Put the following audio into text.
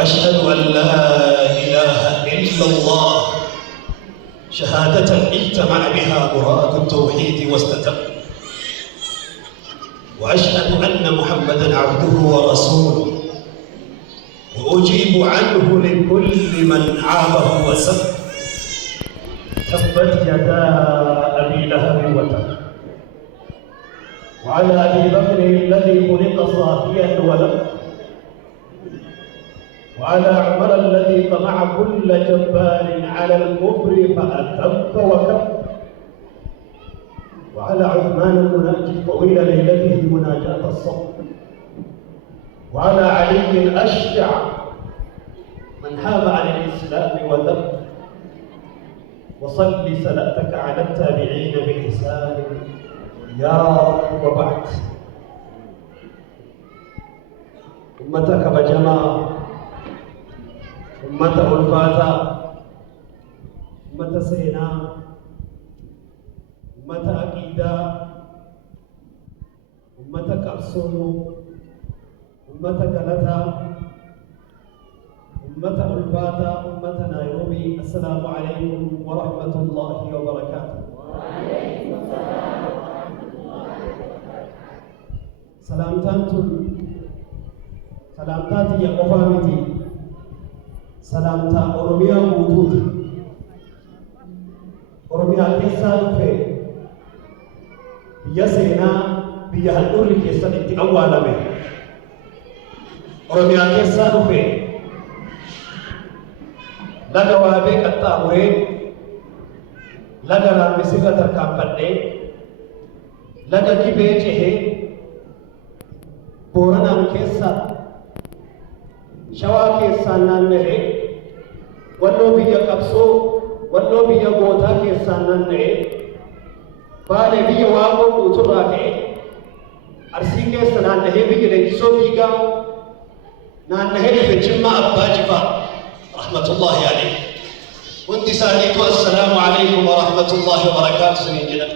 وأشهد أن لا إله إلا الله شهادة اجتمع بها مراد التوحيد واستتم. وأشهد أن محمدًا عبده ورسوله، وأجيب عنه لكل من عابه وسب. تبت يدا أبي لهب وتب، وعلى أبي بكر الذي خلق صافيا ولم، وعلى عمر الذي طمع كل جبار على الكفر فأتب وكب، وعلى عثمان المناجي طويل ليلته مناجاة الصبر، وعلى علي أشجع من حاب عن الإسلام وذب. وصل صلاتك على التابعين بإحسان يا رب. وبعد، أمتك بجماعة، أمة ألفاتا، أمة سينا، أمة أكيدا، أمة كبسون، أمة غلطة، أمة ألفاتا، أمة نيروبي. السلام عليكم ورحمة الله وبركاته. وعليكم السلام ورحمة الله وبركاته. سلامتاتي يا قفامتي، سلامتا أورميا موجودة. أورميا كيسا في بيا سينا بيا هدور كيسا انت أولا من أورميا كيسا في لغا وابي كتاوري لغا رامسيغا تركامبني لغا كيبيجه بورانا كيسا شوا كيسا نانره ولو بيا كبسو ولو بيا غوتا كيسا نانره بالي بيا واغو بوتورا ہے ارسی كيسا نانره بيا رجسو بيغا نانره بجمع أبا جفا رحمة الله عليه. وانت ساليت السلام عليكم ورحمة الله وبركاته. سنين جدا.